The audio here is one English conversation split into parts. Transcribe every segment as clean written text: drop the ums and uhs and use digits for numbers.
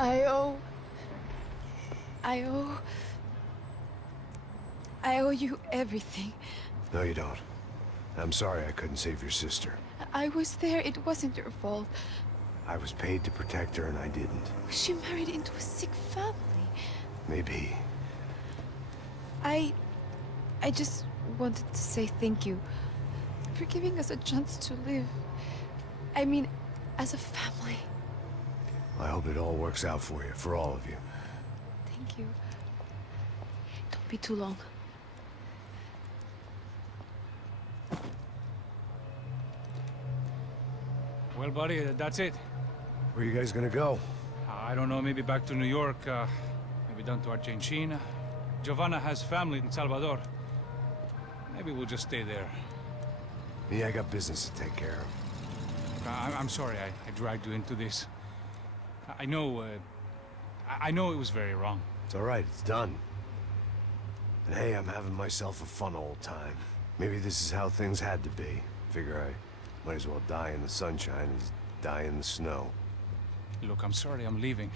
I owe... I owe you everything. No, you don't. I'm sorry I couldn't save your sister. I was there. It wasn't your fault. I was paid to protect her and I didn't. She married into a sick family. Maybe. I just wanted to say thank you for giving us a chance to live. I mean, as a family. I hope it all works out for you, for all of you. Thank you. Don't be too long. Well, buddy, that's it. Where are you guys gonna go? I don't know, maybe back to New York, maybe down to Argentina. Giovanna has family in Salvador. Maybe we'll just stay there. Me, I got business to take care of. I'm sorry I dragged you into this. I know it was very wrong. It's all right, it's done. And hey, I'm having myself a fun old time. Maybe this is how things had to be. Figure I might as well die in the sunshine as die in the snow. Look, I'm sorry I'm leaving.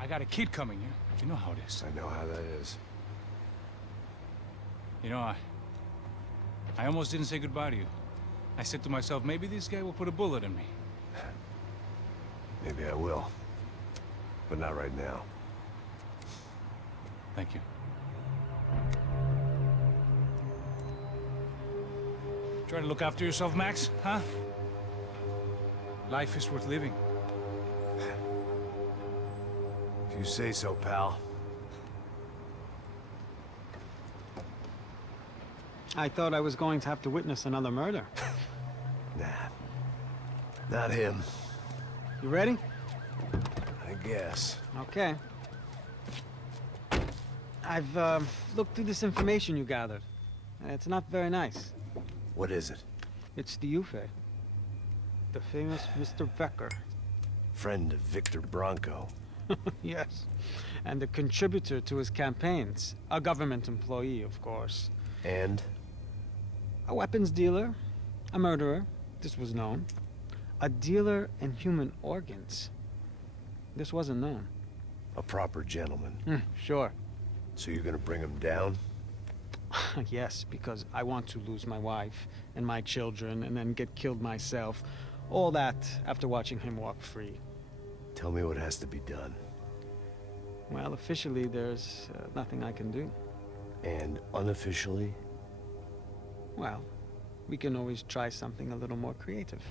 I got a kid coming, you know how it is. I know how that is. You know, I almost didn't say goodbye to you. I said to myself, maybe this guy will put a bullet in me. Maybe I will. But not right now. Thank you. Try to look after yourself, Max, huh? Life is worth living. If you say so, pal. I thought I was going to have to witness another murder. Nah. Not him. You ready? I guess. Okay. I've looked through this information you gathered. It's not very nice. What is it? It's the Ufe. The famous Mr. Becker. Friend of Victor Bronco. Yes. And a contributor to his campaigns. A government employee, of course. And? A weapons dealer. A murderer. This was known. A dealer in human organs. This wasn't known. A proper gentleman. Sure. So you're gonna bring him down? Yes, because I want to lose my wife and my children and then get killed myself. All that after watching him walk free. Tell me what has to be done. Well, officially, there's nothing I can do. And unofficially? Well, we can always try something a little more creative.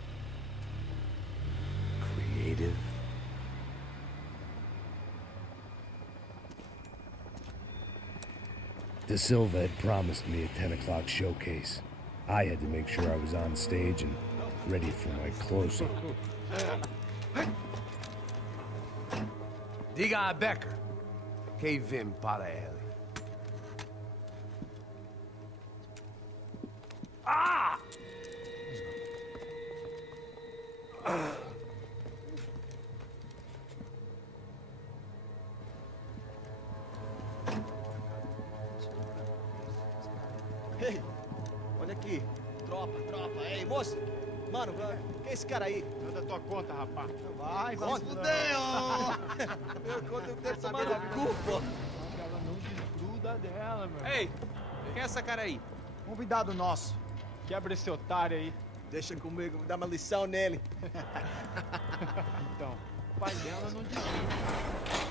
Creative? De Silva had promised me a 10 o'clock showcase. I had to make sure I was on stage and ready for my close-up. Diga a Becker. Que vim para ele. Ah! Ei, olha aqui. Tropa. Ei, moço. Mano, quem é esse cara aí? Manda tua conta, rapaz. Vai se fuder, Meu conta eu quero saber da culpa. Ela não desgruda dela, meu. Ei, quem é essa cara aí? Convidado nosso. Quebra esse otário aí. Deixa comigo, vou dar uma lição nele. Então, o pai dela não desgruda.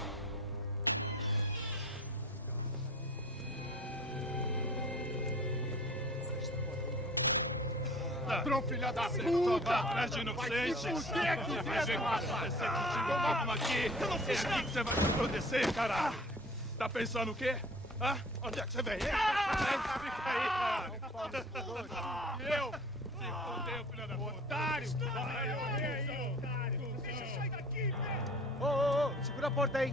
Ladrão, filha da puta! Atrás de inocentes! Vai se fuder aqui dentro! Vai ver o que vai acontecer contigo mesmo aqui! É aqui que você vai se proteger, cara! Tá pensando o quê? Hã? Onde é que você vem? Fica aí, cara! Eu? Se fudeu, filha da puta! Otário! Aí, otário! Deixa eu sair daqui, velho! Ô, segura a porta aí.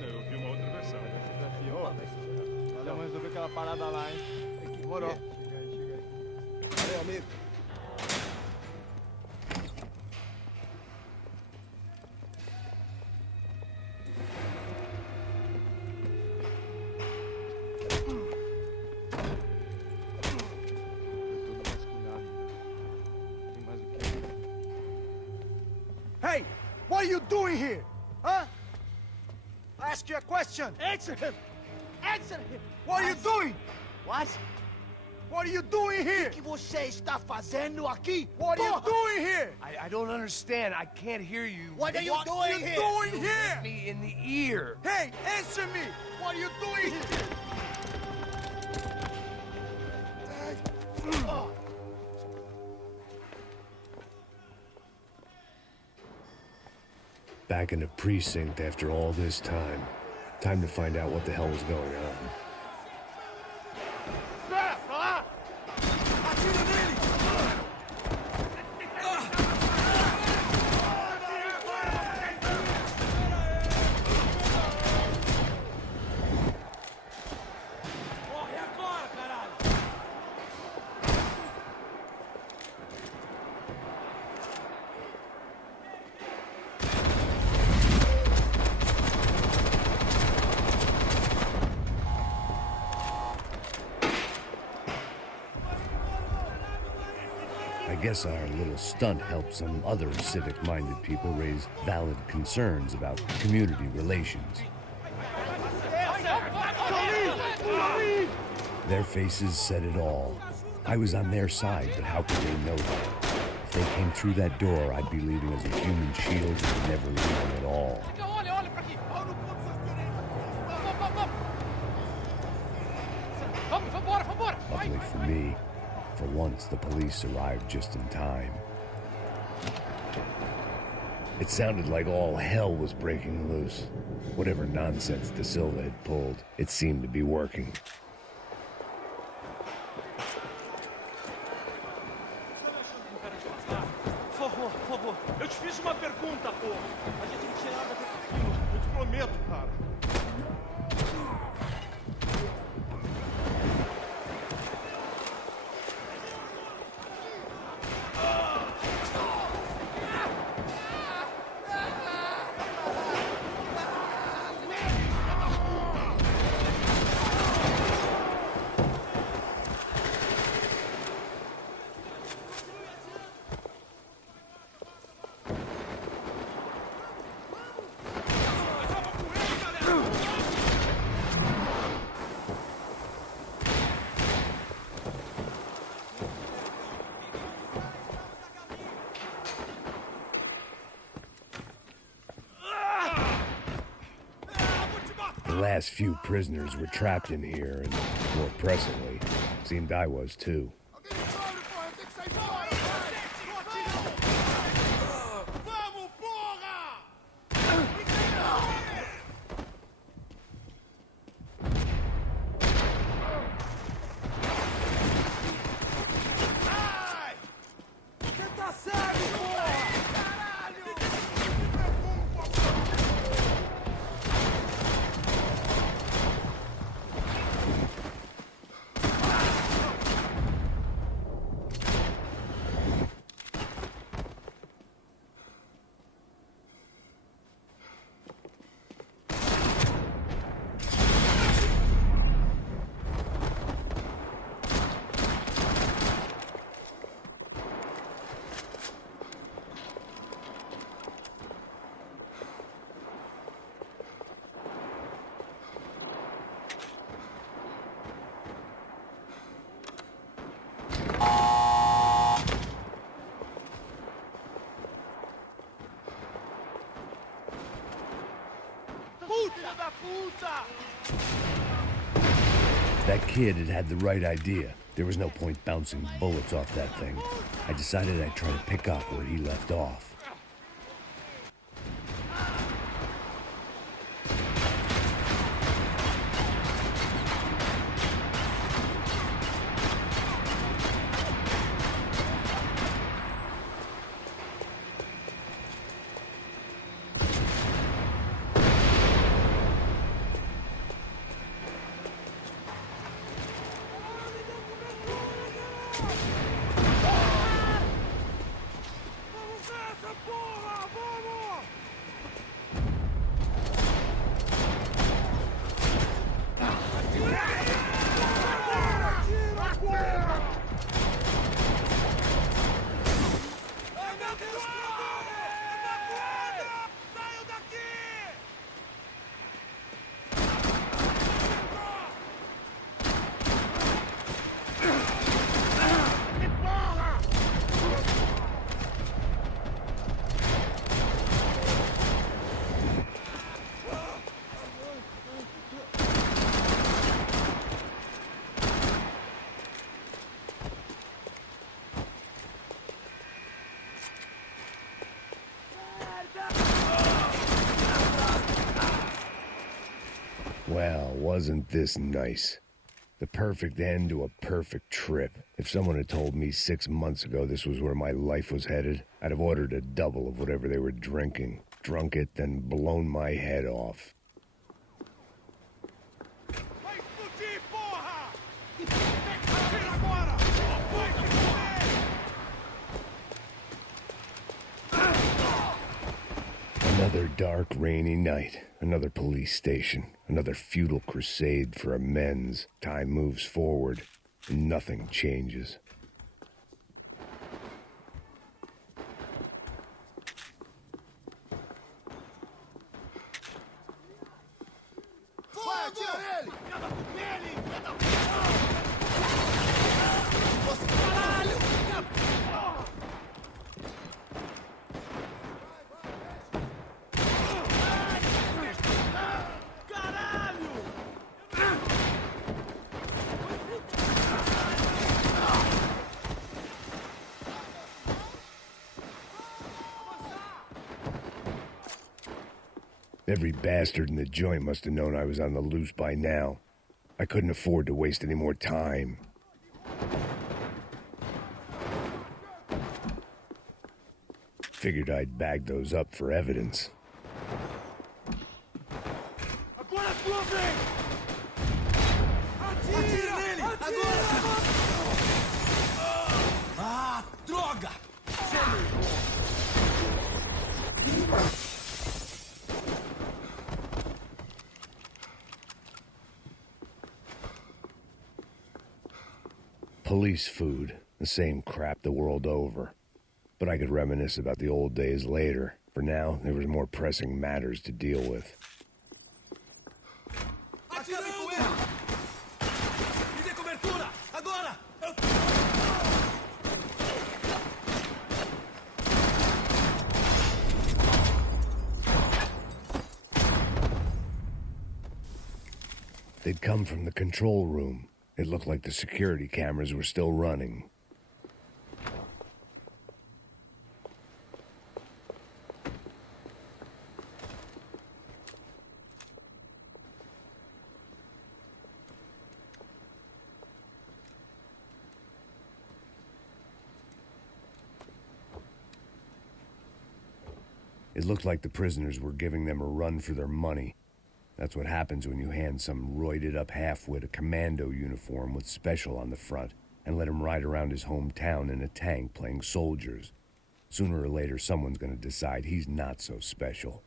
Eu vi uma outra versão. Vamos resolver aquela parada lá, hein? Demorou. Chega aí. Valeu, amigo. Tudo vasculhado. Tem mais o quê? What are you doing here? Huh? I ask you a question. Answer him. Answer him. What are you doing? What? What are you doing here? O que você está fazendo aqui? What are you doing here? I don't understand. I can't hear you. What are you doing here? What are you doing here? Me in the ear. Hey, answer me. What are you doing here? Back in the precinct after all this time. Time to find out what the hell was going on. Atira nele! Corre agora, caralho! I guess our little stunt helped some other civic-minded people raise valid concerns about community relations. Their faces said it all. I was on their side, but how could they know that? If they came through that door, I'd be leaving as a human shield and never leaving at all. Luckily for me, for once the police arrived just in time. It sounded like all hell was breaking loose. Whatever nonsense De Silva had pulled, it seemed to be working. Por favor. Eu te fiz uma pergunta, pô. A gente não tinha nada a ver com aquilo. Eu te prometo, cara. The last few prisoners were trapped in here, and more pressingly, seemed I was too. That kid had the right idea. There was no point bouncing bullets off that thing. I decided I'd try to pick up where he left off. wasn't this nice? The perfect end to a perfect trip. If someone had told me 6 months ago this was where my life was headed, I'd have ordered a double of whatever they were drinking, drunk it, then blown my head off. Another dark, rainy night. Another police station. Another futile crusade for amends. Time moves forward, and nothing changes. Every bastard in the joint must have known I was on the loose by now. I couldn't afford to waste any more time. Figured I'd bag those up for evidence. Ah, droga! Police food, the same crap the world over. But I could reminisce about the old days later. For now, there was more pressing matters to deal with. They'd come from the control room. It looked like the security cameras were still running. It looked like the prisoners were giving them a run for their money. That's what happens when you hand some roided-up halfwit a commando uniform with special on the front and let him ride around his hometown in a tank playing soldiers. Sooner or later, someone's gonna decide he's not so special.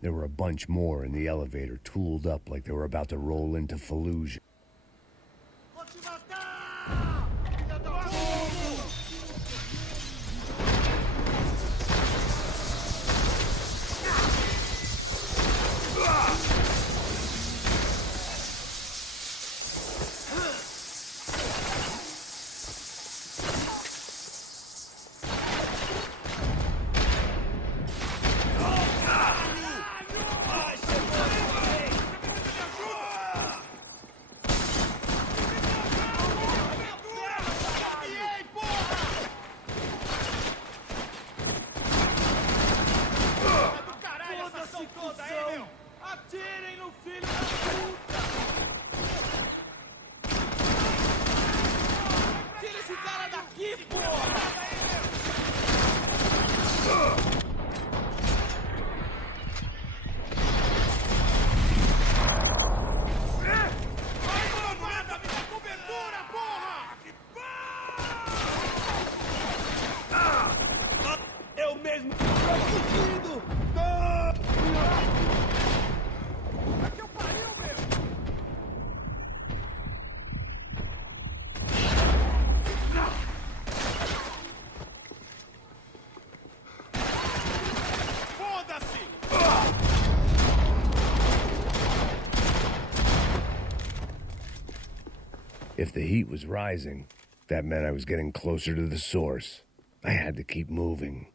There were a bunch more in the elevator, tooled up like they were about to roll into Fallujah. If the heat was rising, that meant I was getting closer to the source. I had to keep moving.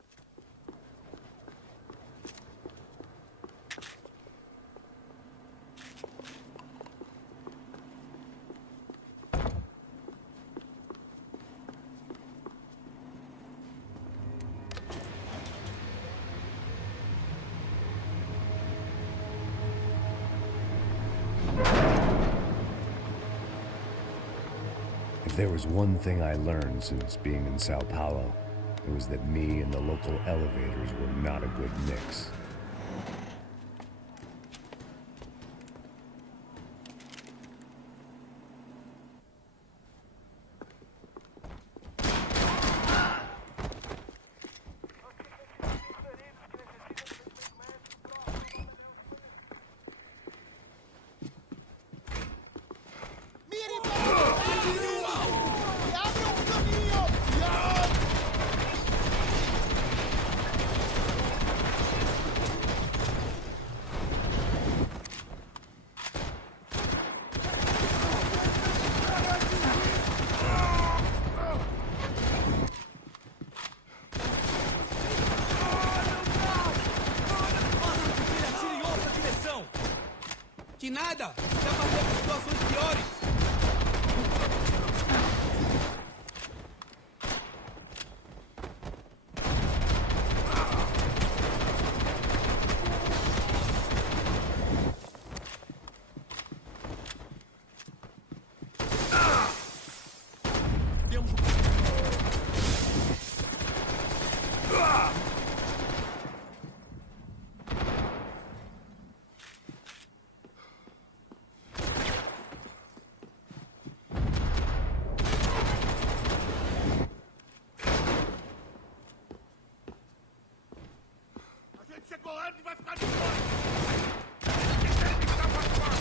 If there was one thing I learned since being in Sao Paulo, it was that me and the local elevators were not a good mix. Que nada! Já passei por situações piores! Chegou antes, vai ficar de fora! Quem quer ficar pra fora?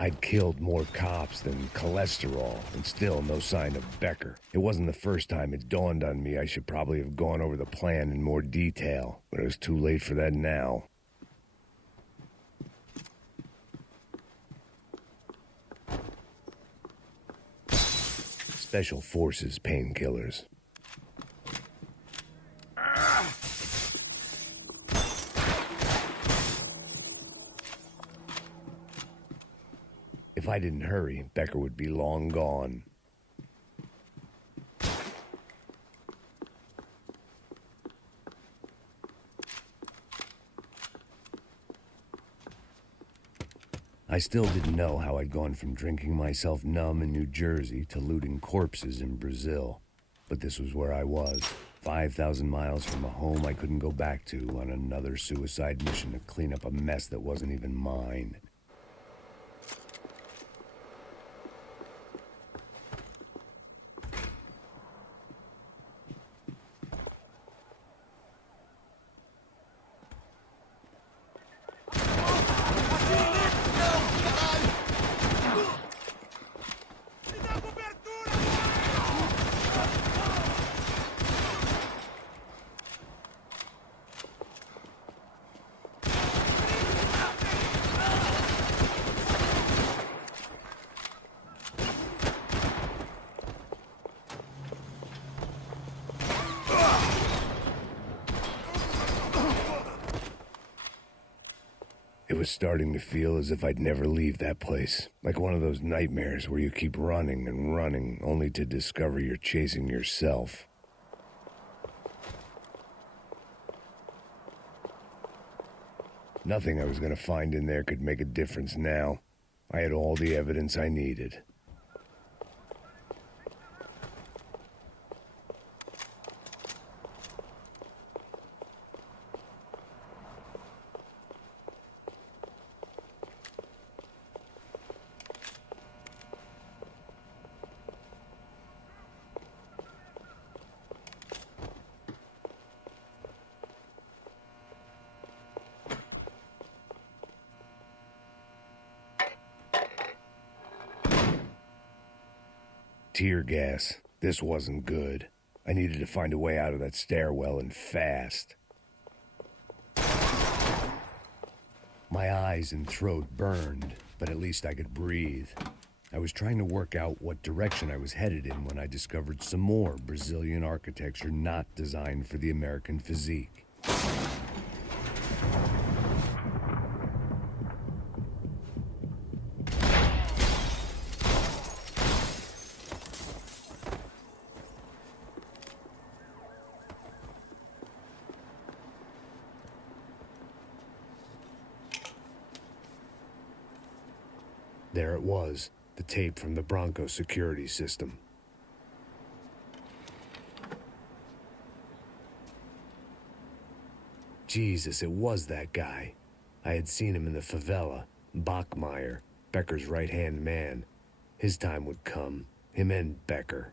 I'd killed more cops than cholesterol, and still no sign of Becker. It wasn't the first time it dawned on me I should probably have gone over the plan in more detail, but it was too late for that now. Special Forces painkillers. If I didn't hurry, Becker would be long gone. I still didn't know how I'd gone from drinking myself numb in New Jersey to looting corpses in Brazil. But this was where I was, 5,000 miles from a home I couldn't go back to, on another suicide mission to clean up a mess that wasn't even mine. It was starting to feel as if I'd never leave that place. Like one of those nightmares where you keep running and running, only to discover you're chasing yourself. Nothing I was going to find in there could make a difference now. I had all the evidence I needed. Tear gas. This wasn't good. I needed to find a way out of that stairwell, and fast. My eyes and throat burned, but at least I could breathe. I was trying to work out what direction I was headed in when I discovered some more Brazilian architecture not designed for the American physique. There it was, the tape from the Bronco security system. Jesus, it was that guy. I had seen him in the favela. Bachmeyer, Becker's right-hand man. His time would come. Him and Becker.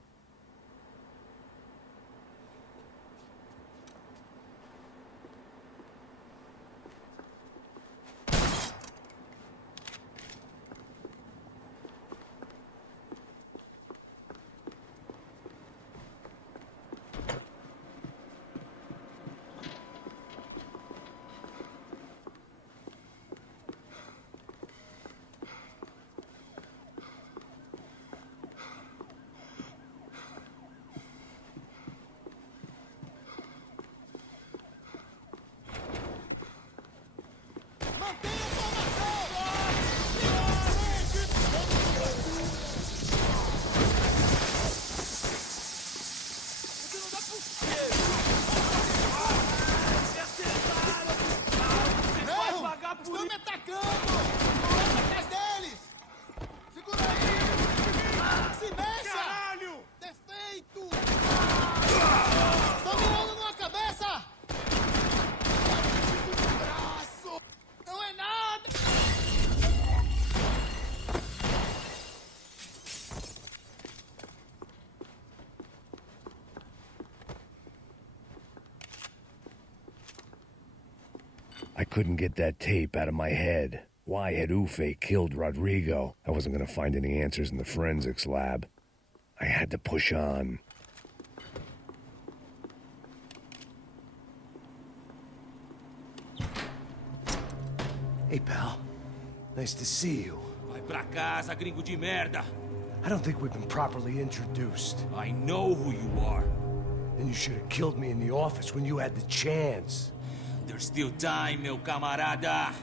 I couldn't get that tape out of my head. Why had Ufe killed Rodrigo? I wasn't gonna find any answers in the forensics lab. I had to push on. Hey, pal. Nice to see you. Vai pra casa, gringo de merda. I don't think we've been properly introduced. I know who you are. Then you should have killed me in the office when you had the chance. There's still time, meu camarada.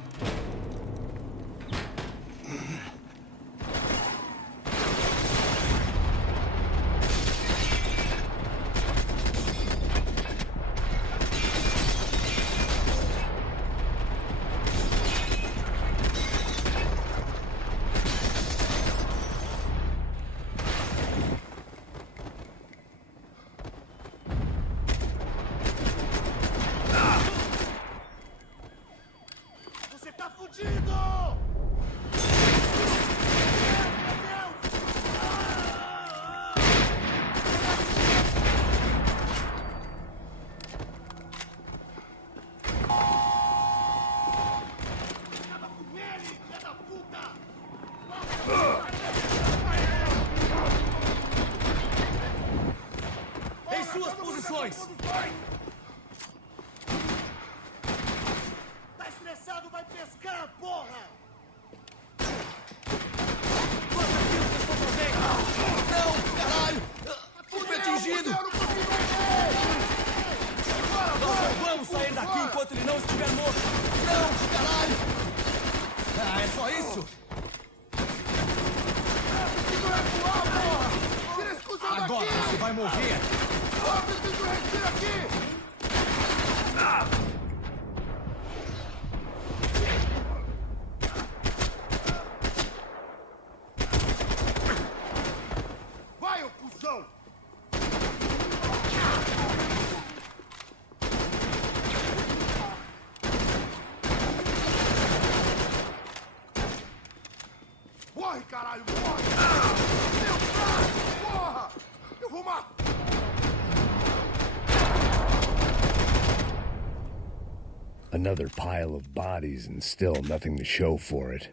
Em suas posições! Tá estressado, vai pescar, porra! Não, caralho! Fui atingido! Nós não vamos sair daqui enquanto ele não estiver morto! Não, caralho! Ah, é só isso? Agora você vai morrer! Vai, ô cuzão! Morre, caralho! Morre! Meu Deus! Porra! Eu vou matar! Another pile of bodies and still nothing to show for it.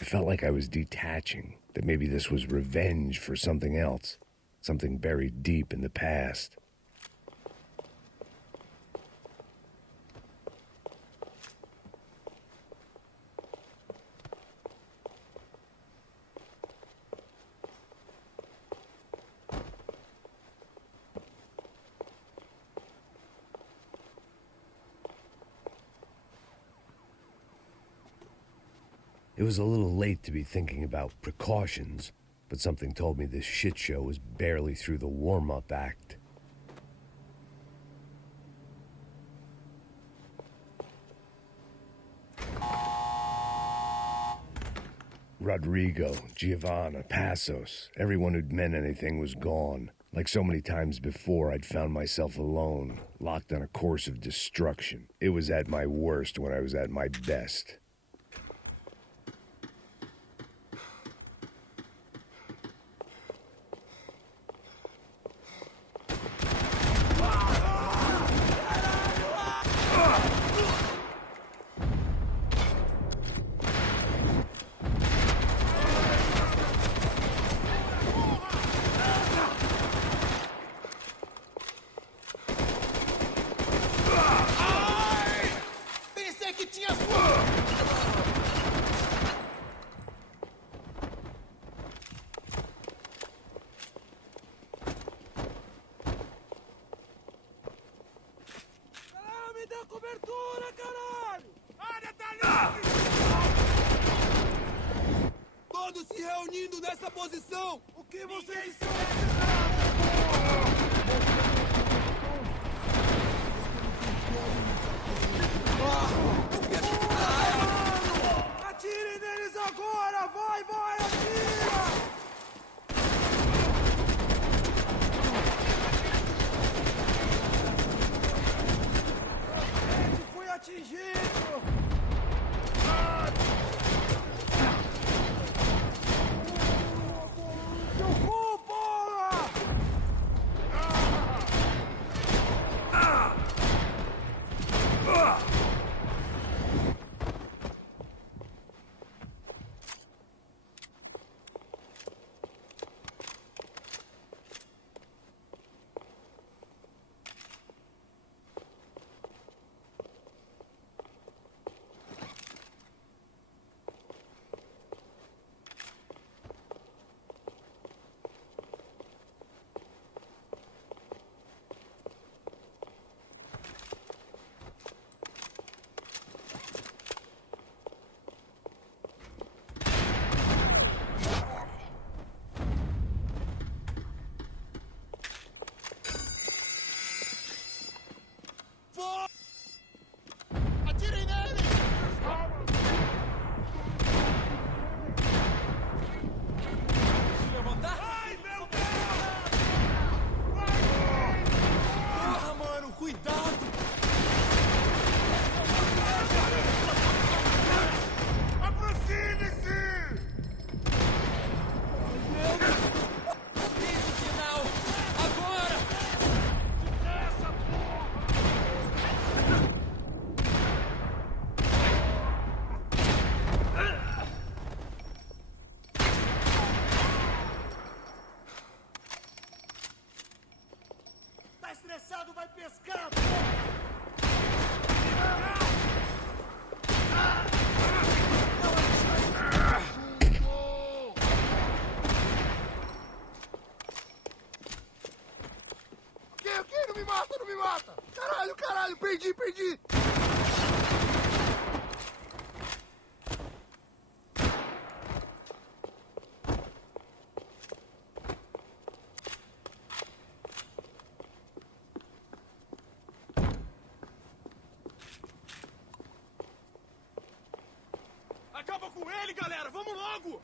I felt like I was detaching, that maybe this was revenge for something else, something buried deep in the past. It was a little late to be thinking about precautions, but something told me this shit show was barely through the warm-up act. Rodrigo, Giovanna, Passos, everyone who'd meant anything was gone. Like so many times before, I'd found myself alone, locked on a course of destruction. It was at my worst when I was at my best. Todos se reunindo nessa posição! O que vocês estão... Atirem neles agora! Vai, vai, atira! A gente foi atingido! Atirem nele! Se levantar? Ai, meu Deus! Porra, mano, cuidado! Aproxime-se! Esse final! Agora! Essa porra! Tá estressado, vai pescar, Ok, não me mata, não me mata! Caralho, caralho, perdi, perdi! Acaba com ele, galera! Vamos logo!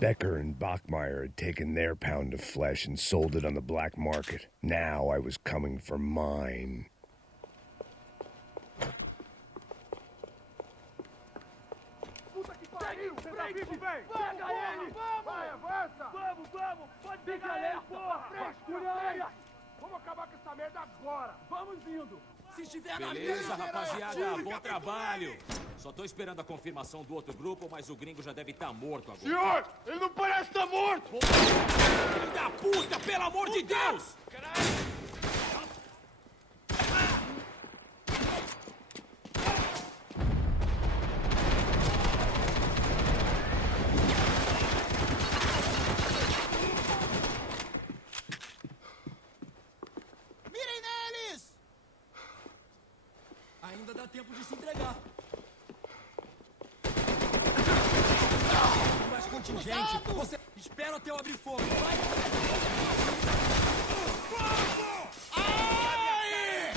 Becker and Bachmeyer had taken their pound of flesh and sold it on the black market. Now I was coming for mine. Puta que pariu! Pra vivo, velho! Pega ele! Vamos! Vai, avança! Vamos, vamos! Pode pegar ele, porra! Fresca! Vamos acabar com essa merda agora! Vamos indo! Se estiver na Beleza, rapaziada, bom trabalho. Só tô esperando a confirmação do outro grupo, mas o gringo já deve estar morto agora. Senhor, ele não parece estar morto! Filho da puta, pelo amor de Deus! Caralho! Mirem neles! Ainda dá tempo de se entregar. Mais contingente, você... Espero até eu abrir fogo, vai! Fogo! Ai!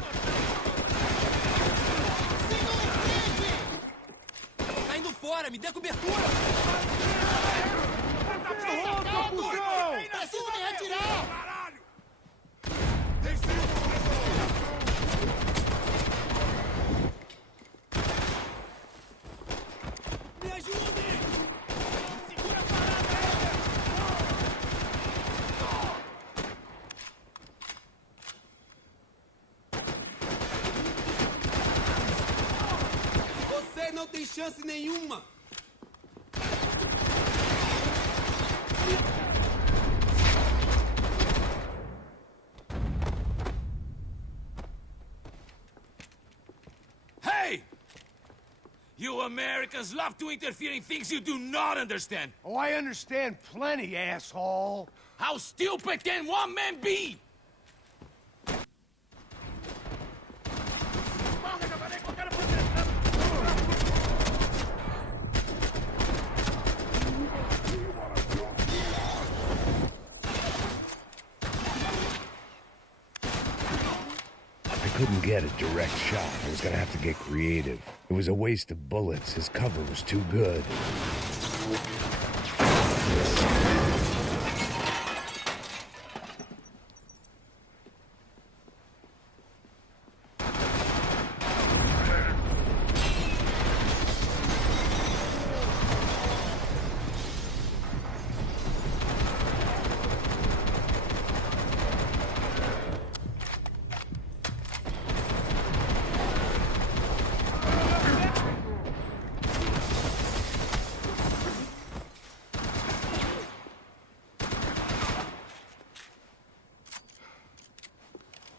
Siga cara, me dê cobertura! Preciso me retirar! Me ajude! Segura a parada! Você não tem chance nenhuma! Hey! You Americans love to interfere in things you do not understand. Oh, I understand plenty, asshole. How stupid can one man be? I couldn't get a direct shot. I was gonna have to get creative. It was a waste of bullets. His cover was too good.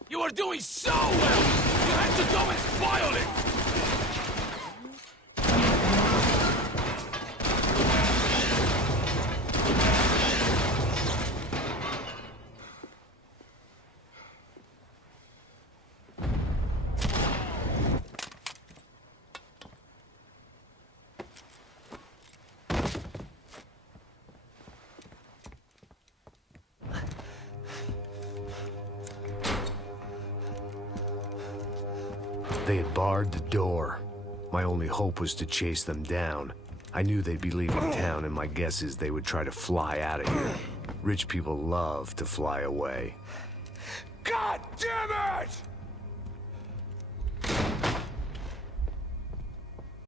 You were doing so well! You had to go and spoil it! They had barred the door. My only hope was to chase them down. I knew they'd be leaving town, and my guess is they would try to fly out of here. Rich people love to fly away. God damn it!